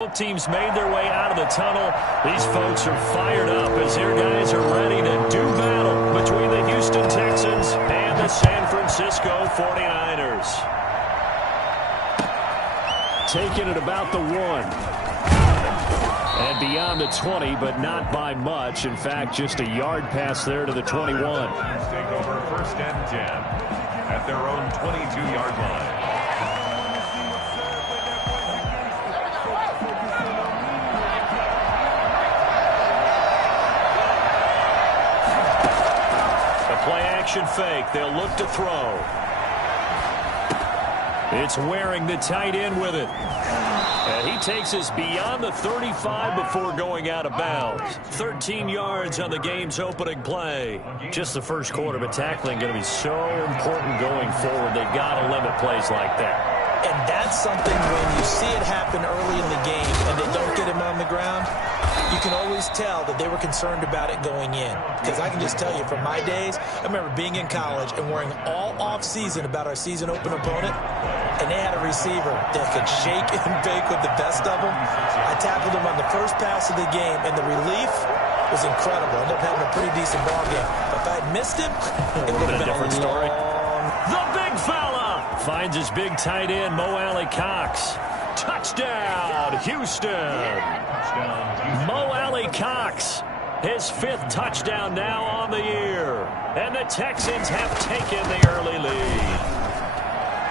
Both teams made their way out of the tunnel. These folks are fired up as their guys are ready to do battle between the Houston Texans and the San Francisco 49ers. Taking it about the 1. And beyond the 20, but not by much. In fact, just a yard pass there to the 21. Take over 1st and 10 at their own 22-yard line. Play-action fake. They'll look to throw. It's Waring, the tight end, with it. And he takes us beyond the 35 before going out of bounds. 13 yards on the game's opening play. Just the first quarter, but tackling going to be so important going forward. They've got to limit plays like that. And that's something when you see it happen early in the game and they don't get him on the ground, you can always tell that they were concerned about it going in. Because I can just tell you from my days, I remember being in college and worrying all off-season about our season-open opponent, and they had a receiver that could shake and bake with the best of them. I tackled him on the first pass of the game, and the relief was incredible. I ended up having a pretty decent ball game. But if I had missed him, it would have been a different story. The big fella finds his big tight end, Mo Alley-Cox. Touchdown, Houston. Mo Alley-Cox, his 5th touchdown now on the year. And the Texans have taken the early lead.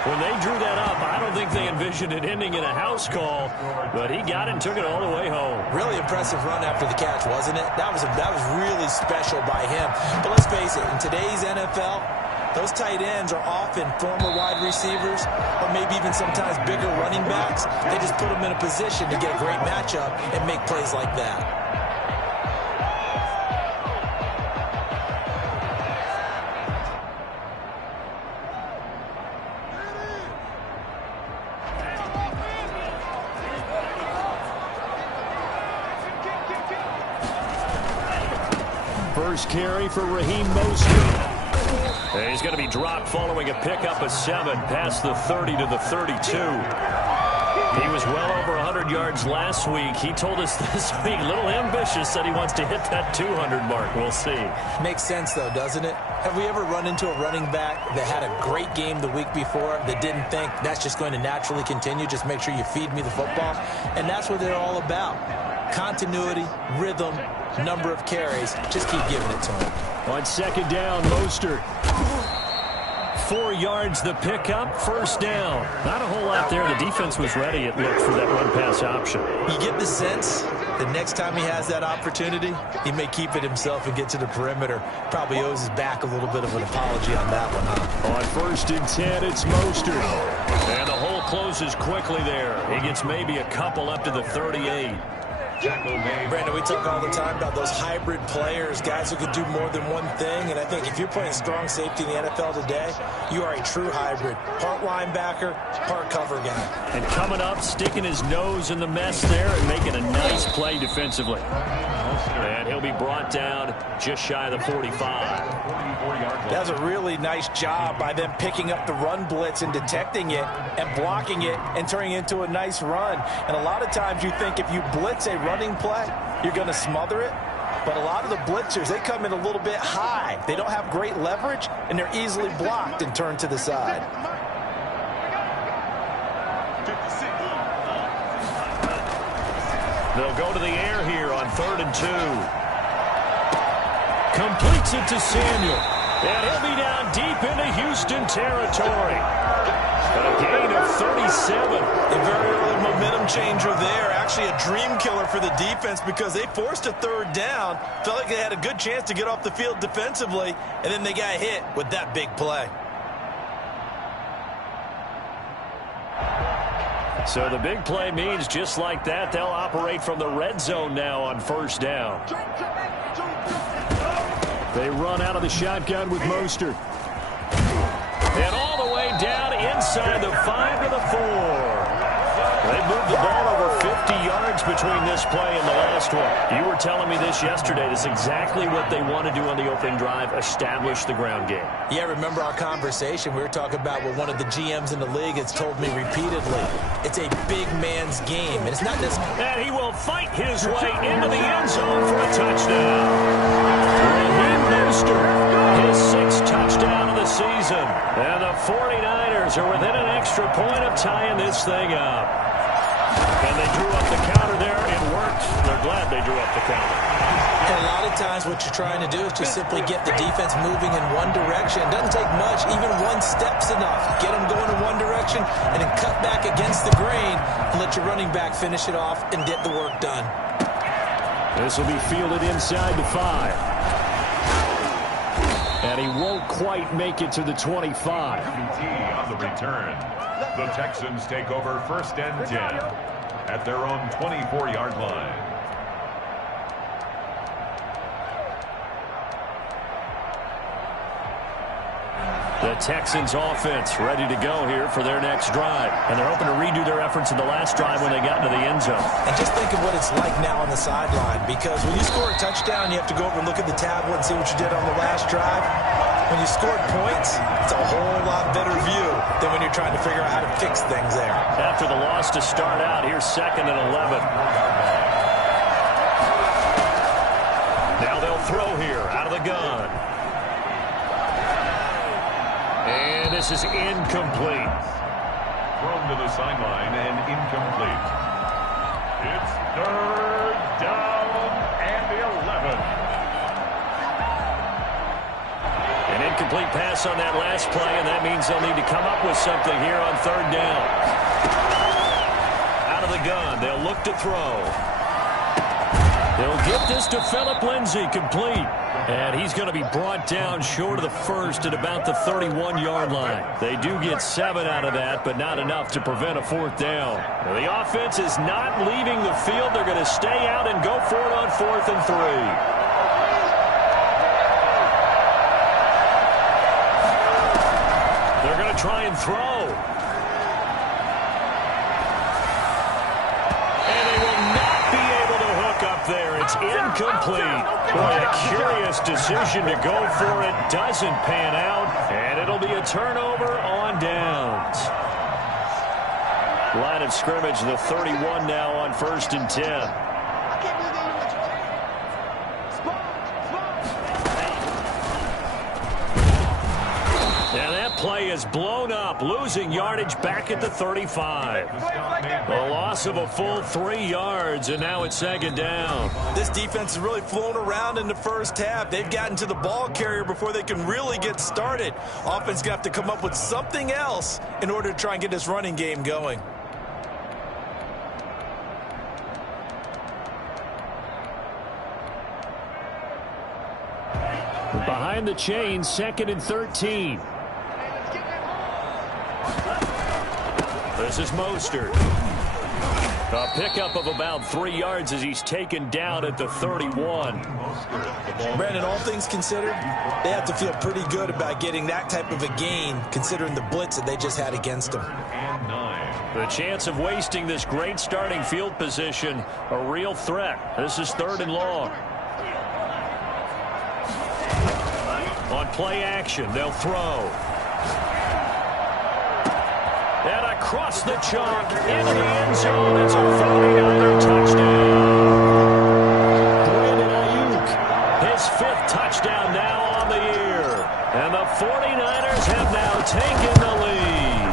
When they drew that up, I don't think they envisioned it ending in a house call, but he got it and took it all the way home. Really impressive run after the catch, wasn't it? That was really special by him. But let's face it, in today's NFL, those tight ends are often former wide receivers or maybe even sometimes bigger running backs. They just put them in a position to get a great matchup and make plays like that. First carry for Raheem Mostert. And he's going to be dropped following a pickup of 7 past the 30 to the 32. He was well over 100 yards last week. He told us this week, a little ambitious, said he wants to hit that 200 mark. We'll see. Makes sense, though, doesn't it? Have we ever run into a running back that had a great game the week before that didn't think that's just going to naturally continue? Just make sure you feed me the football. And that's what they're all about. Continuity, rhythm, number of carries. Just keep giving it to him. On 2nd down, Mostert. 4 yards the pickup, 1st down. Not a whole lot there. The defense was ready, it looked, for that run-pass option. You get the sense the next time he has that opportunity, he may keep it himself and get to the perimeter. Probably owes his back a little bit of an apology on that one, huh? On 1st and 10, it's Mostert. And the hole closes quickly there. He gets maybe a couple up to the 38. Brandon, we talk all the time about those hybrid players, guys who could do more than one thing, and I think if you're playing strong safety in the NFL today, you are a true hybrid. Part linebacker, part cover guy. And coming up, sticking his nose in the mess there and making a nice play defensively. And he'll be brought down just shy of the 45. That was a really nice job by them picking up the run blitz and detecting it and blocking it and turning it into a nice run. And a lot of times you think if you blitz a running play, you're going to smother it. But a lot of the blitzers, they come in a little bit high. They don't have great leverage, and they're easily blocked and turned to the side. They'll go to the air here on 3rd and 2. Completes it to Samuel. And he'll be down deep into Houston territory. A gain of 37. A very early momentum changer there. Actually a dream killer for the defense because they forced a 3rd down. Felt like they had a good chance to get off the field defensively, and then they got hit with that big play. So the big play means just like that, they'll operate from the red zone now on 1st down. They run out of the shotgun with Mostert. And all the way down inside the 5 to the 4. They moved the ball over 50 yards difference between this play and the last one? You were telling me this yesterday. This is exactly what they want to do on the opening drive, establish the ground game. Yeah, remember our conversation? We were talking about what one of the GMs in the league has told me repeatedly. It's a big man's game, and it's not just... And he will fight his way into the end zone for a touchdown. Raheem Mostert, his 6th touchdown of the season. And the 49ers are within an extra point of tying this thing up. And they drew up the counter there. It worked. They're glad they drew up the counter. And a lot of times what you're trying to do is just simply get the defense moving in one direction. It doesn't take much. Even one step's enough. Get them going in one direction and then cut back against the grain and let your running back finish it off and get the work done. This will be fielded inside the 5. And he won't quite make it to the 25. On the return. The Texans take over 1st and 10 at their own 24-yard line. The Texans offense ready to go here for their next drive. And they're hoping to redo their efforts in the last drive when they got into the end zone. And just think of what it's like now on the sideline, because when you score a touchdown, you have to go over and look at the tablet and see what you did on the last drive. When you scored points, it's a whole lot better view than when you're trying to figure out how to fix things there. After the loss to start out, here's 2nd and 11. Now they'll throw here out of the gun. And this is incomplete. Thrown to the sideline and incomplete. It's 3rd down and 11. An incomplete pass on that last play, and that means they'll need to come up with something here on 3rd down. Out of the gun, they'll look to throw. They'll get this to Phillip Lindsay, complete. And he's going to be brought down short of the 1st at about the 31-yard line. They do get 7 out of that, but not enough to prevent a 4th down. Now, the offense is not leaving the field. They're going to stay out and go for it on 4th and 3. They're going to try and throw. And they will not be able to hook up there. It's incomplete. Boy, a curious decision to go for it. Doesn't pan out. And it'll be a turnover on downs. Line of scrimmage, the 31 now on 1st and 10. Play is blown up, losing yardage back at the 35. A loss of a full 3 yards, and now it's 2nd down. This defense has really flown around in the first half. They've gotten to the ball carrier before they can really get started. Offense going to have to come up with something else in order to try and get this running game going. Behind the chain, 2nd and 13. This is Mostert. A pickup of about 3 yards as he's taken down at the 31. Brandon, all things considered, they have to feel pretty good about getting that type of a gain, considering the blitz that they just had against them. The chance of wasting this great starting field position, a real threat. This is 3rd and long. On play action, they'll throw. And across the chalk, into the end zone, it's a 49er touchdown. Brandon Ayuk, his 5th touchdown now on the year. And the 49ers have now taken the lead.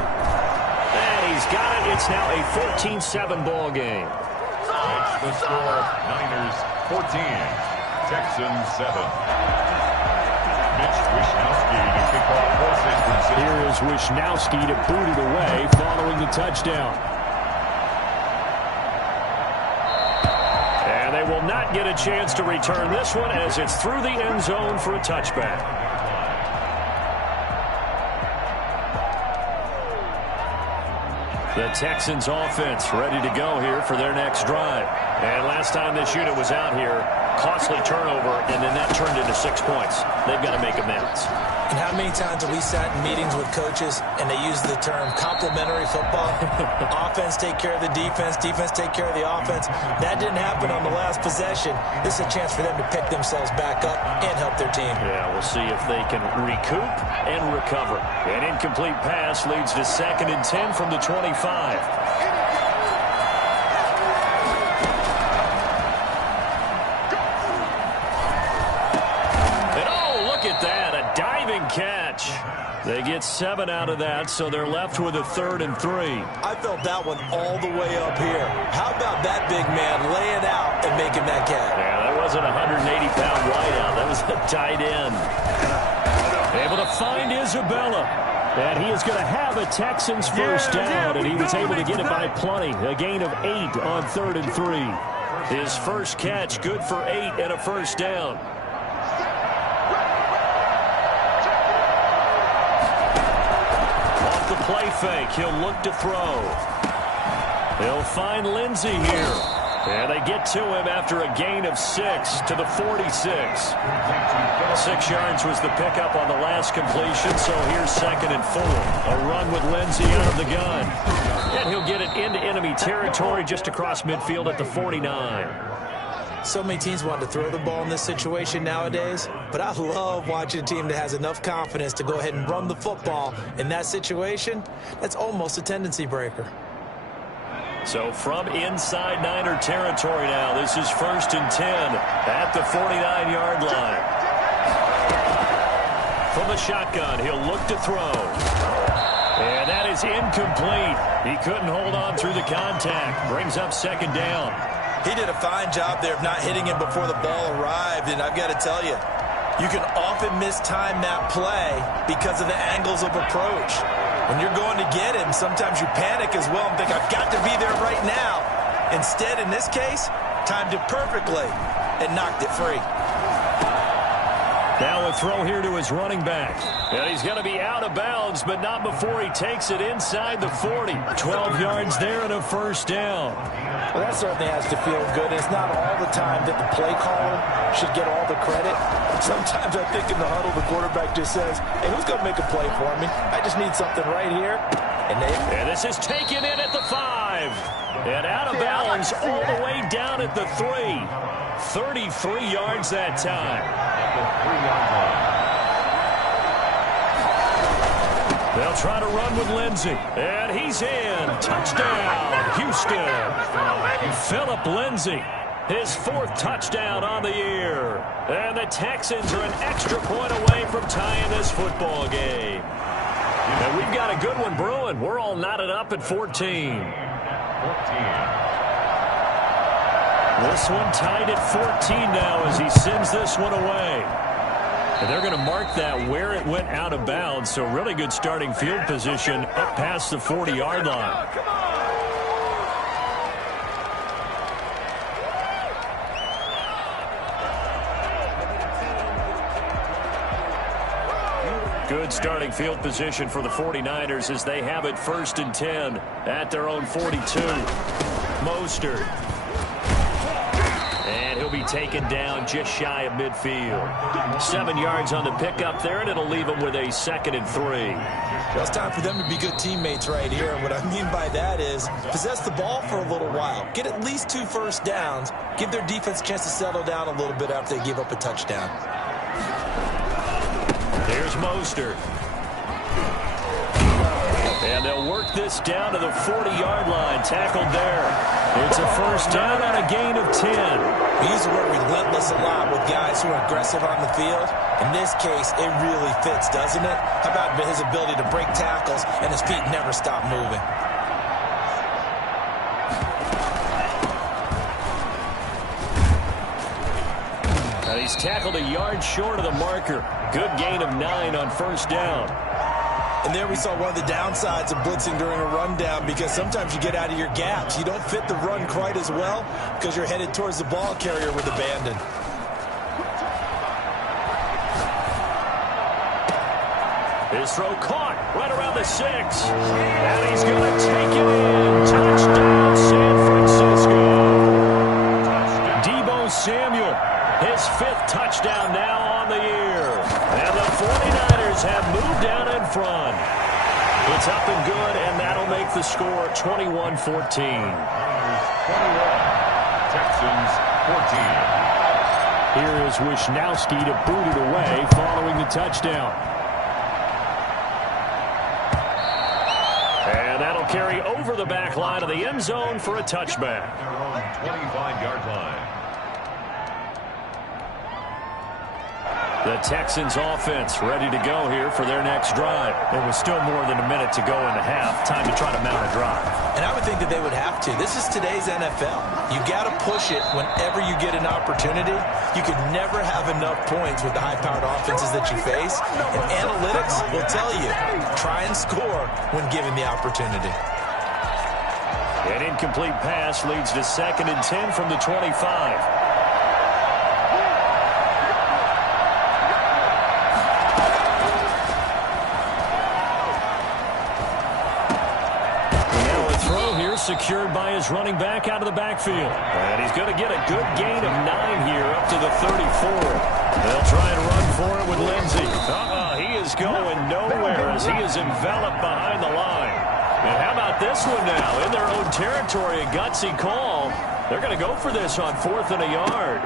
And he's got it. It's now a 14-7 ball game. That's the score. Niners 14, Texans 7. Here is Wishnowski to boot it away following the touchdown. And they will not get a chance to return this one as it's through the end zone for a touchback. The Texans offense ready to go here for their next drive. And last time this unit was out here, costly turnover, and then that turned into 6 points. They've got to make amends. And how many times have we sat in meetings with coaches and they use the term complementary football? Offense take care of the defense, defense take care of the offense. That didn't happen on the last possession. This is a chance for them to pick themselves back up and help their team. Yeah, we'll see if they can recoup and recover. An incomplete pass leads to 2nd and 10 from the 25. Catch. They get 7 out of that, so they're left with a 3rd and 3. I felt that one all the way up here. How about that big man laying out and making that catch? Yeah, that wasn't a 180-pound wideout. That was a tight end. Able to find Isabella. And he is going to have a Texans first down, and he was able to get it by plenty. A gain of 8 on 3rd and 3. His first catch, good for 8 and a first down. Play fake. He'll look to throw. He'll find Lindsey here. And they get to him after a gain of 6 to the 46. 6 yards was the pickup on the last completion, so here's 2nd and 4. A run with Lindsey out of the gun. And he'll get it into enemy territory just across midfield at the 49. So many teams want to throw the ball in this situation nowadays, but I love watching a team that has enough confidence to go ahead and run the football. In that situation, that's almost a tendency breaker. So from inside Niner territory now, this is 1st and 10 at the 49-yard line. From the shotgun, he'll look to throw. And that is incomplete. He couldn't hold on through the contact. Brings up 2nd down. He did a fine job there of not hitting him before the ball arrived, and I've got to tell you, you can often mistime that play because of the angles of approach. When you're going to get him, sometimes you panic as well and think, I've got to be there right now. Instead, in this case, timed it perfectly and knocked it free. Now a throw here to his running back. And he's going to be out of bounds, but not before he takes it inside the 40. 12 yards there and a first down. Well, that certainly has to feel good. It's not all the time that the play caller should get all the credit. Sometimes I think in the huddle, the quarterback just says, hey, who's going to make a play for me? I just need something right here. And this is taken in at the 5. And out of bounds all the way down at the 3. 33 yards that time. They'll try to run with Lindsey. And he's in. Touchdown, Houston. Phillip Lindsey, his 4th touchdown on the year. And the Texans are an extra point away from tying this football game. And we've got a good one brewing. We're all knotted up at 14. This one tied at 14 now as he sends this one away. And they're going to mark that where it went out of bounds. So really good starting field position up past the 40-yard line. Good starting field position for the 49ers as they have it 1st and 10 at their own 42. Mostert. And he'll be taken down just shy of midfield. 7 yards on the pickup there, and it'll leave him with a 2nd and 3. Well, it's time for them to be good teammates right here. And what I mean by that is possess the ball for a little while. Get at least 2 first downs. Give their defense a chance to settle down a little bit after they give up a touchdown. There's Mostert. And they'll work this down to the 40-yard line. Tackled there. It's a first down on a gain of 10. We use the word relentless a lot with guys who are aggressive on the field. In this case, it really fits, doesn't it? How about his ability to break tackles and his feet never stop moving? Now he's tackled a yard short of the marker. Good gain of 9 on first down. And there we saw one of the downsides of blitzing during a rundown, because sometimes you get out of your gaps. You don't fit the run quite as well because you're headed towards the ball carrier with abandon. His throw caught right around the 6. And he's going to take it in. Touchdown, San Francisco. Deebo Samuel, his 5th touchdown now on the year. And the 49ers 49ers have moved down in front. It's up and good, and that'll make the score 21-14. 21, Texans 14. Here is Wisnowski to boot it away following the touchdown. And that'll carry over the back line of the end zone for a touchback. Their own 25-yard line. The Texans offense ready to go here for their next drive. There was still more than a minute to go in the half. Time to try to mount a drive. And I would think that they would have to. This is today's NFL. You got to push it whenever you get an opportunity. You could never have enough points with the high-powered offenses that you face. And analytics will tell you, try and score when given the opportunity. An incomplete pass leads to 2nd and 10 from the 25. Secured by his running back out of the backfield. And he's going to get a good gain of 9 here up to the 34. They'll try and run for it with Lindsey. He is going nowhere as he is enveloped behind the line. And how about this one now? In their own territory, a gutsy call. They're going to go for this on 4th and a yard.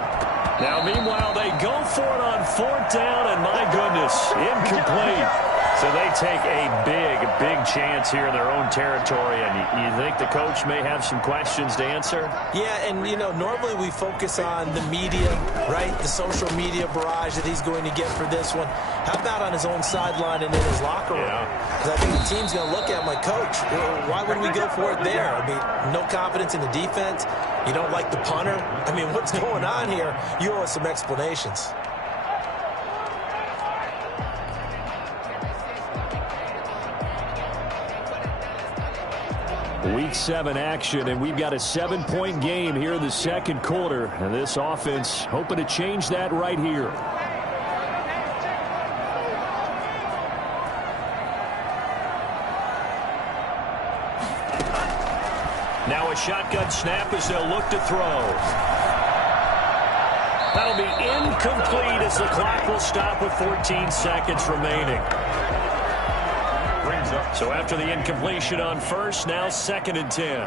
Now, meanwhile, they go for it on 4th down, and my goodness, incomplete. So they take a big chance here in their own territory, and you think the coach may have some questions to answer? Yeah, and, you know, normally we focus on the media, right, the social media barrage that he's going to get for this one. How about on his own sideline and in his locker room? Because I think the team's going to look at my coach. Why would we go for it there? I mean, no confidence in the defense. You don't like the punter. I mean, what's going on here? You owe us some explanations. Week 7 action, and we've got a 7-point game here in the second quarter. And this offense hoping to change that right here. Now a shotgun snap as they'll look to throw. That'll be incomplete as the clock will stop with 14 seconds remaining. So after the incompletion on first, now 2nd and 10.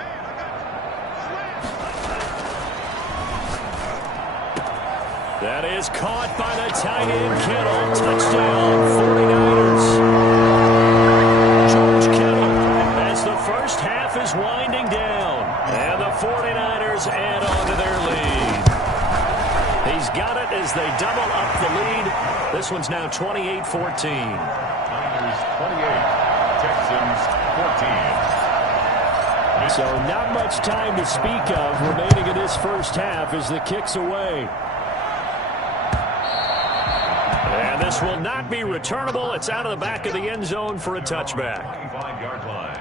That is caught by the tight end, Kittle. Touchdown, 49ers. George Kittle, as the first half is winding down. And the 49ers add on to their lead. He's got it as they double up the lead. This one's now 28-14. Niners 28. Texans 14. So not much time to speak of remaining in this first half as the kick's away. And this will not be returnable. It's out of the back of the end zone for a touchback. 25-yard line.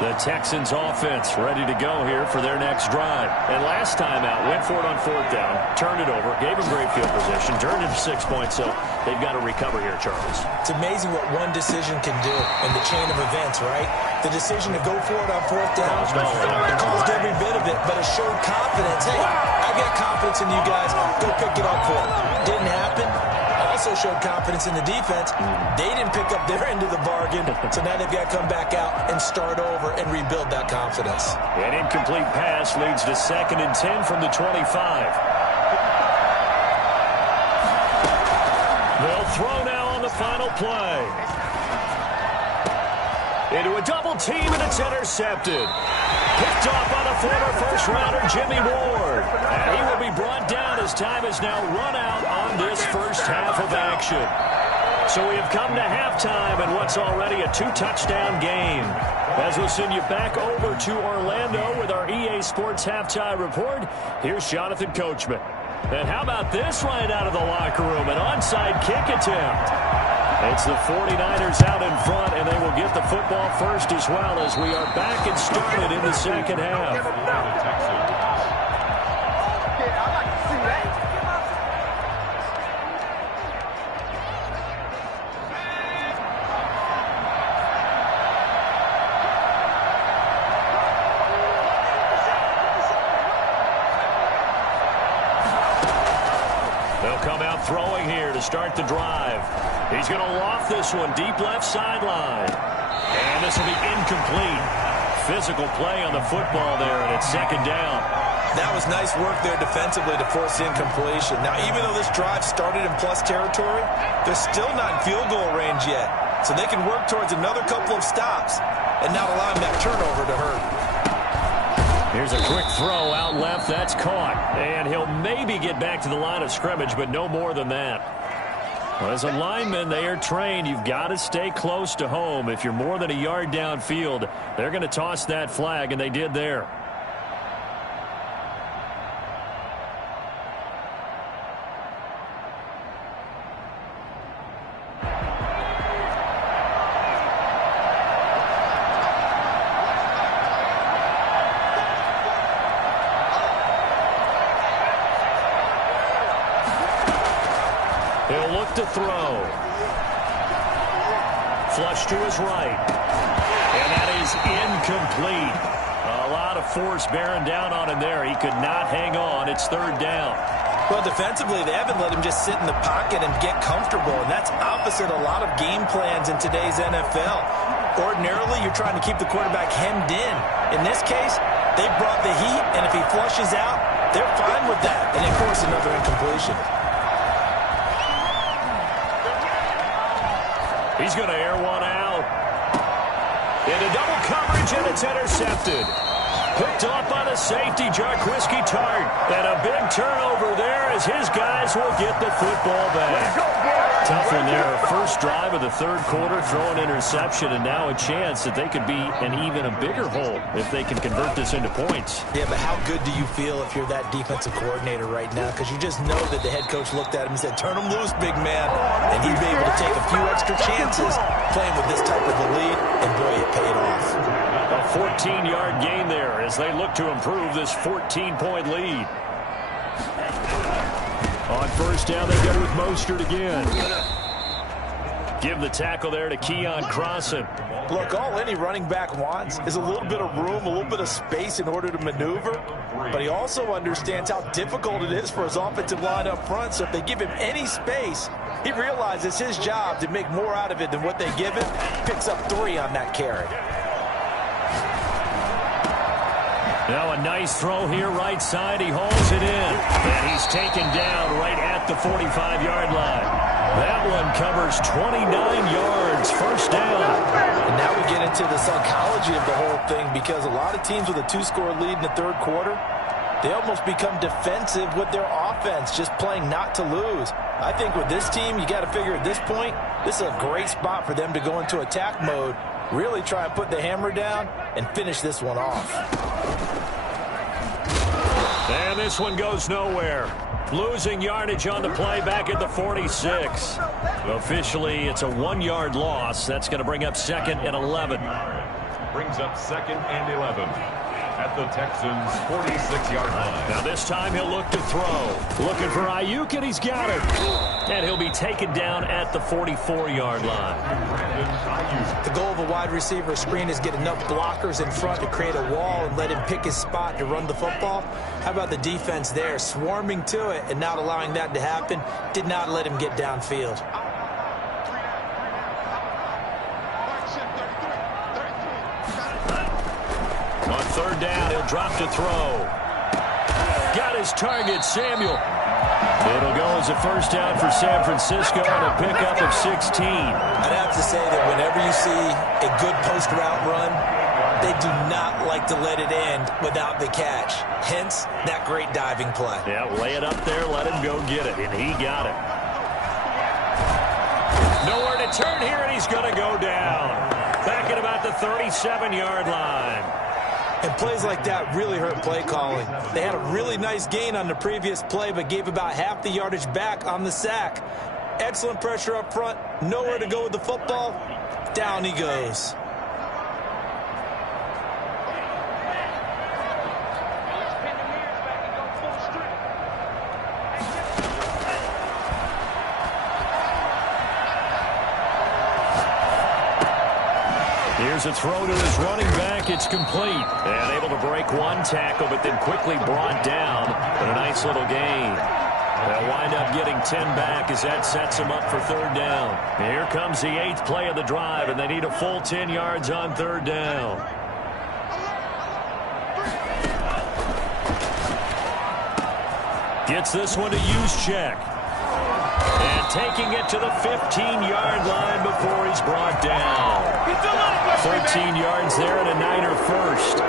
The Texans offense ready to go here for their next drive. And last time out, went for it on 4th down, turned it over, gave him great field position, turned it to 6 points, so they've got to recover here, Charles. It's amazing what one decision can do in the chain of events, right? The decision to go for it on 4th down, it caused every bit of it, but it showed confidence. Hey, I got confidence in you guys. Go pick it up for it. Didn't happen. Also showed confidence in the defense. They didn't pick up their end of the bargain, so now they've got to come back out and start over and rebuild that confidence. An incomplete pass leads to 2nd and 10 from the 25. They'll throw now on the final play. Into a double team, and it's intercepted. Picked off by the former first-rounder Jimmy Ward. And he will be brought down as time is now run out on this first half of action. So we have come to halftime in what's already a 2-touchdown game. As we'll send you back over to Orlando with our EA Sports Halftime Report, here's Jonathan Coachman. And how about this right out of the locker room? An onside kick attempt. It's the 49ers out in front, and they will get the football first as well as we are back and started in the second half. come out throwing here to start the drive. He's going to loft this one deep left sideline. And this will be incomplete. Physical play on the football there, and it's second down. That was nice work there defensively to force incompletion. Now, even though this drive started in plus territory, they're still not in field goal range yet. So they can work towards another couple of stops and not allowing that turnover to hurt. Here's a quick throw out left. That's caught. And he'll maybe get back to the line of scrimmage, but no more than that. Well, as a lineman, they are trained. You've got to stay close to home. If you're more than a yard downfield, they're going to toss that flag, and they did there. He'll look to throw. Flush to his right. And that is incomplete. A lot of force bearing down on him there. He could not hang on. It's third down. Well, defensively, they haven't let him just sit in the pocket and get comfortable, and that's opposite a lot of game plans in today's NFL. Ordinarily, you're trying to keep the quarterback hemmed in. In this case, they brought the heat, and if he flushes out, they're fine with that, and they force another incompletion. He's going to air one out. Into double coverage, and it's intercepted. Picked off by the safety, Jarquiski Tart. And a big turnover there as his guys will get the football back. Tough one there. First drive of the third quarter, throw an interception, and now a chance that they could be in even a bigger hole if they can convert this into points. Yeah, but how good do you feel if you're that defensive coordinator right now? Because you just know that the head coach looked at him and said, turn him loose, big man. And he'd be able to take a few extra chances playing with this type of a lead, and boy, it paid off. A 14-yard gain there as they look to improve this 14-point lead. On first down, they go with Mostert again. Give the tackle there to Keon Crossan. Look, all any running back wants is a little bit of room, a little bit of space in order to maneuver. But he also understands how difficult it is for his offensive line up front. So if they give him any space, he realizes it's his job to make more out of it than what they give him. Picks up 3 on that carry. Now a nice throw here, right side. He hauls it in. And he's taken down right at the 45-yard line. That one covers 29 yards. First down. And now we get into the psychology of the whole thing, because a lot of teams with a 2-score lead in the third quarter, they almost become defensive with their offense, just playing not to lose. I think with this team, you got to figure at this point, this is a great spot for them to go into attack mode, really try and put the hammer down and finish this one off. And this one goes nowhere. Losing yardage on the play back at the 46. Officially, it's a 1-yard loss. That's going to bring up 2nd and 11. Brings up 2nd and 11 at the Texans' 46-yard line. Now this time he'll look to throw. Looking for Ayuk, and he's got it. And he'll be taken down at the 44-yard line. The goal of a wide receiver screen is get enough blockers in front to create a wall and let him pick his spot to run the football. How about the defense there, swarming to it and not allowing that to happen? Did not let him get downfield. On third down, he'll drop to throw. Got his target, Samuel. It'll go as a first down for San Francisco and a pickup of 16. I'd have to say that whenever you see a good post-route run, they do not like to let it end without the catch. Hence, that great diving play. Yeah, lay it up there, let him go get it, and he got it. Nowhere to turn here, and he's going to go down. Back at about the 37-yard line. And plays like that really hurt play calling. They had a really nice gain on the previous play, but gave about half the yardage back on the sack. Excellent pressure up front. Nowhere to go with the football. Down he goes. Here's a throw to his running back. It's complete. And able to break one tackle, but then quickly brought down. But a nice little gain. They'll wind up getting 10 back as that sets them up for third down. Here comes the 8th play of the drive, and they need a full 10 yards on third down. Gets this one to Juszczyk. And taking it to the 15-yard line before he's brought down. 13 yards there and a Niner first.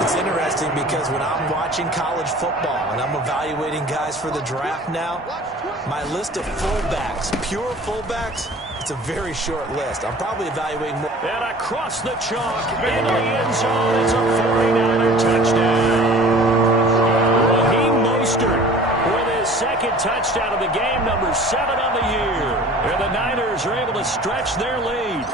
It's interesting because when I'm watching college football and I'm evaluating guys for the draft now, my list of fullbacks, pure fullbacks, it's a very short list. I'm probably evaluating more. And across the chalk, into the end zone, it's a 49er touchdown. With his second touchdown of the game, number 7 on the year. And the Niners are able to stretch their lead.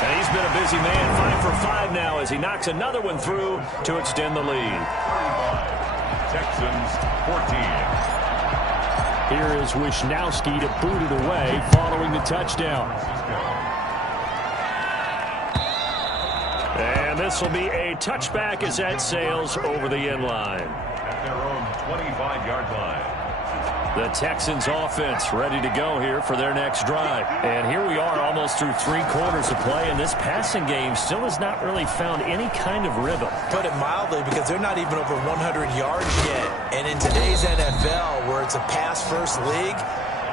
And he's been a busy man, 5 for 5 now as he knocks another one through to extend the lead. Texans 14. Here is Wisnowski to boot it away following the touchdown. And this will be a touchback as that sails over the end line. At their own 25-yard line. The Texans offense ready to go here for their next drive. And here we are almost through 3 quarters of play, and this passing game still has not really found any kind of rhythm. Put it mildly, because they're not even over 100 yards yet. And in today's NFL, where it's a pass-first league,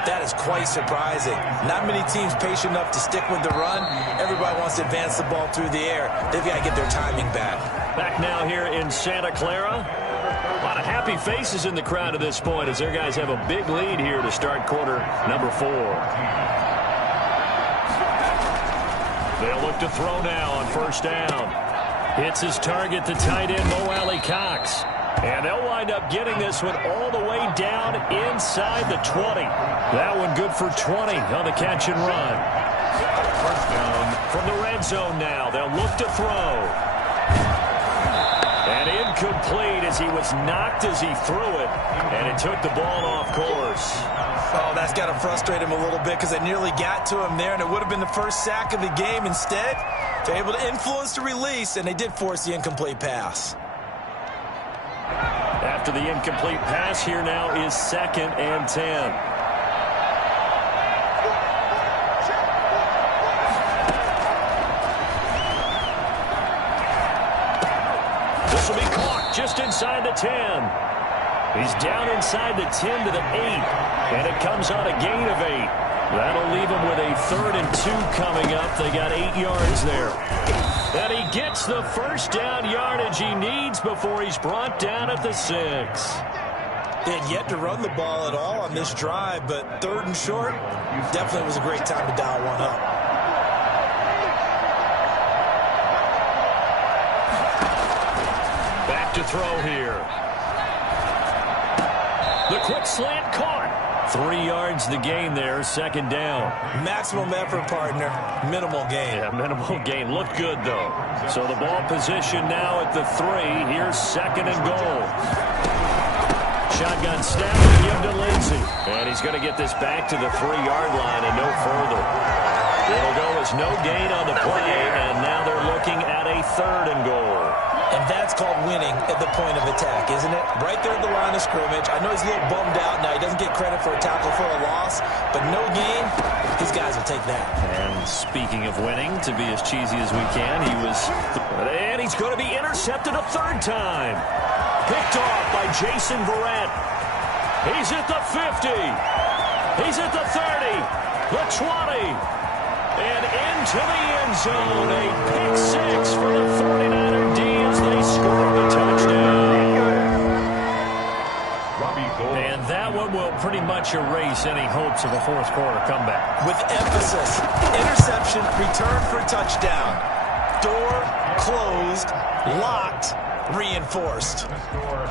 that is quite surprising. Not many teams patient enough to stick with the run. Everybody wants to advance the ball through the air. They've got to get their timing back. Back now here in Santa Clara. A lot of happy faces in the crowd at this point as their guys have a big lead here to start quarter number 4. They'll look to throw now on first down. Hits his target, the tight end, Mo Alley-Cox. And they'll wind up getting this one all the way down inside the 20. That one good for 20 on the catch and run. First down. From the red zone now, they'll look to throw. And incomplete as he was knocked as he threw it. And it took the ball off course. Oh, that's got to frustrate him a little bit because it nearly got to him there, and it would have been the first sack of the game. Instead, they're able to influence the release, and they did force the incomplete pass. After the incomplete pass, here now is 2nd and 10. This will be caught just inside the 10. He's down inside the 10 to the 8, and it comes on a gain of 8. That'll leave him with a 3rd and 2 coming up. They got 8 yards there. And he gets the first down yardage he needs before he's brought down at the 6. They had yet to run the ball at all on this drive, but 3rd and short, definitely was a great time to dial one up. Back to throw here. The quick slant caught. 3 yards the gain there, 2nd down. Maximum effort, partner. Minimal gain. Yeah, minimal gain. Looked good, though. So the ball position now at the 3. Here's 2nd and goal. Shotgun snap and give to Lindsey. And he's going to get this back to the 3-yard line and no further. It'll go as no gain on the play, and now they're looking at a 3rd and goal. And that's called winning at the point of attack, isn't it? Right there at the line of scrimmage. I know he's a little bummed out now. He doesn't get credit for a tackle for a loss, but no gain, these guys will take that. And speaking of winning, to be as cheesy as we can, and he's going to be intercepted a 3rd time. Picked off by Jason Verrett. He's at the 50. He's at the 30. The 20. And into the end zone. A pick 6 for the 49er D as they score the touchdown. And that one will pretty much erase any hopes of a 4th quarter comeback. With emphasis, interception, return for touchdown. Door closed, locked, reinforced.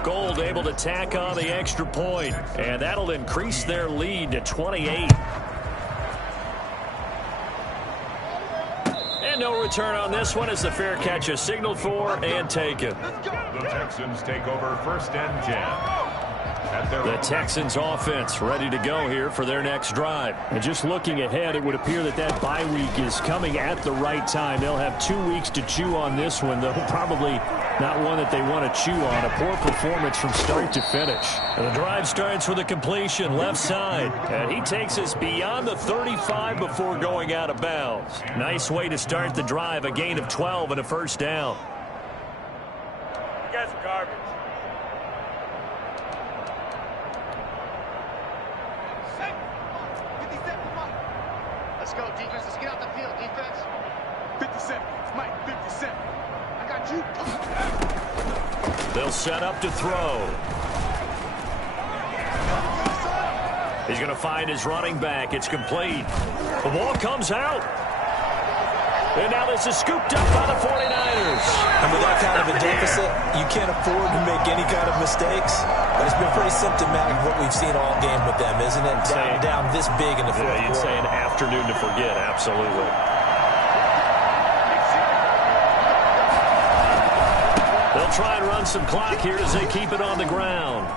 Gold able to tack on the extra point, and that'll increase their lead to 28. And no return on this one as the fair catch is signaled for and taken. The Texans take over 1st and 10. The Texans offense ready to go here for their next drive. And just looking ahead, it would appear that that bye week is coming at the right time. They'll have 2 weeks to chew on this one. They'll probably Not one that they want to chew on. A poor performance from start to finish. And the drive starts with a completion left side. And he takes us beyond the 35 before going out of bounds. Nice way to start the drive. A gain of 12 and a first down. You guys are garbage. Let's go, defense. Let's get out the field, defense. 57. Mike, 57. I got you. They'll set up to throw. He's going to find his running back. It's complete. The ball comes out. And now this is scooped up by the 49ers. And with that kind of a deficit, you can't afford to make any kind of mistakes. But it's been pretty symptomatic of what we've seen all game with them, isn't it? Down this big in the fourth quarter. You'd say an afternoon to forget, absolutely. They'll try and run some clock here as they keep it on the ground.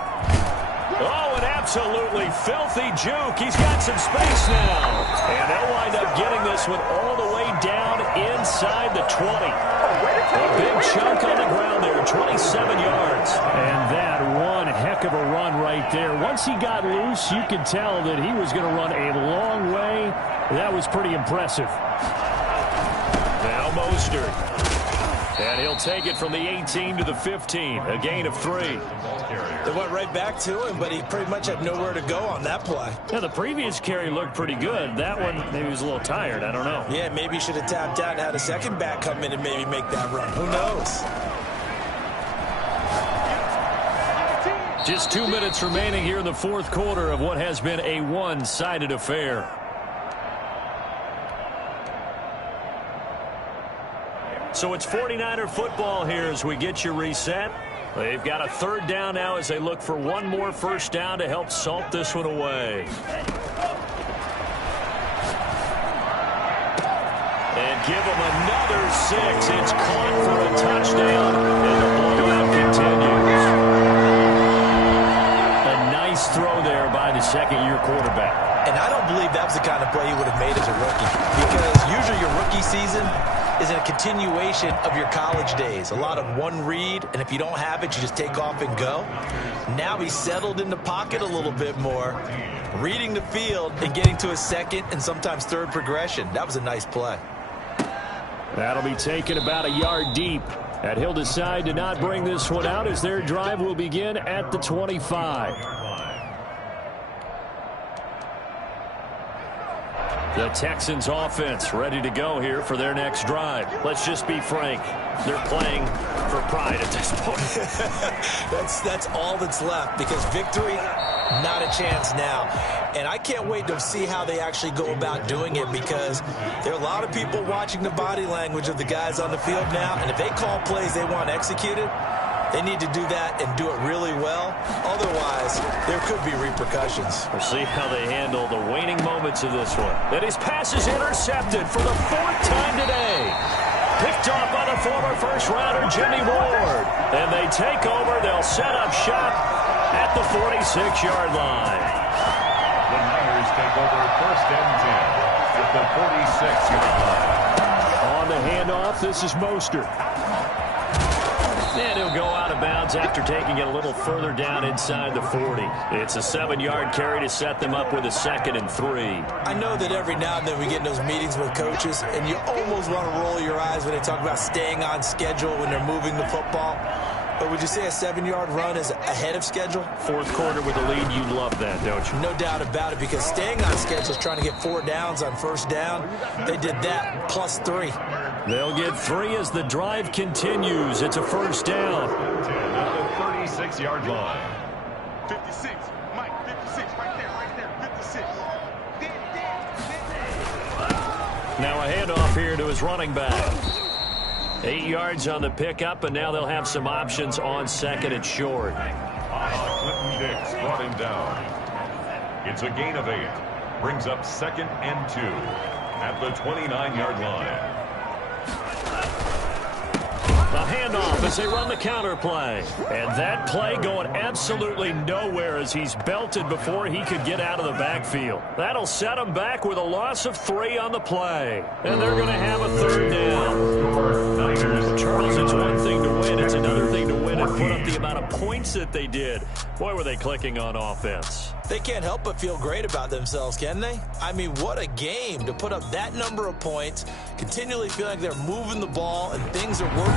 Oh, an absolutely filthy juke. He's got some space now. And they'll wind up getting this one all the way down inside the 20. A big chunk on the ground there, 27 yards. And that one heck of a run right there. Once he got loose, you could tell that he was going to run a long way. That was pretty impressive. Now Mostert. And he'll take it from the 18 to the 15, a gain of 3. They went right back to him, but he pretty much had nowhere to go on that play. Yeah, the previous carry looked pretty good. That one, maybe he was a little tired. I don't know. Yeah, maybe he should have tapped out and had a second back come in and maybe make that run. Who knows? Just 2 minutes remaining here in the fourth quarter of what has been a one-sided affair. So it's 49er football here as we get you reset. They've got a third down now as they look for one more first down to help salt this one away. And give them another 6. It's caught for a touchdown, and the blowout continues. A nice throw there by the second-year quarterback. And I don't believe that was the kind of play he would have made as a rookie. Because usually your rookie season is a continuation of your college days. A lot of one read, and if you don't have it, you just take off and go. Now he's settled in the pocket a little bit more, reading the field and getting to a second and sometimes third progression. That was a nice play. That'll be taken about a yard deep. And he'll decide to not bring this one out as their drive will begin at the 25. The Texans offense ready to go here for their next drive. Let's just be frank. They're playing for pride at this point. That's all that's left because victory, not a chance now. And I can't wait to see how they actually go about doing it because there are a lot of people watching the body language of the guys on the field now. And if they call plays they want executed, they need to do that and do it really well. Otherwise, there could be repercussions. We'll see how they handle the waning moments of this one. And his pass is intercepted for the 4th time today. Picked off by the former first-rounder Jimmy Ward. And they take over. They'll set up shop at the 46-yard line. The Niners take over 1st and 10 at the 46-yard line. On the handoff, this is Mostert. And he'll go out of bounds after taking it a little further down inside the 40. It's a 7-yard carry to set them up with a 2nd and 3. I know that every now and then we get in those meetings with coaches, and you almost want to roll your eyes when they talk about staying on schedule when they're moving the football. But would you say a 7-yard run is ahead of schedule? Fourth quarter with a lead, you love that, don't you? No doubt about it, because staying on schedule is trying to get 4 downs on first down. They did that, plus 3. They'll get 3 as the drive continues. It's a first down. At the 36-yard line. 56. Mike, 56. Right there. 56. Now a handoff here to his running back. 8 yards on the pickup, and now they'll have some options on 2nd and short. Clinton Dix brought him down. It's a gain of 8. Brings up 2nd and 2 at the 29-yard line. A handoff as they run the counter play. And that play going absolutely nowhere as he's belted before he could get out of the backfield. That'll set him back with a loss of 3 on the play. And they're going to have a 3rd down. Charles, it's one thing to win. It's another thing to win and put up the amount of points that they did. Boy, were they clicking on offense. They can't help but feel great about themselves, can they? I mean, what a game to put up that number of points, continually feel like they're moving the ball and things are working.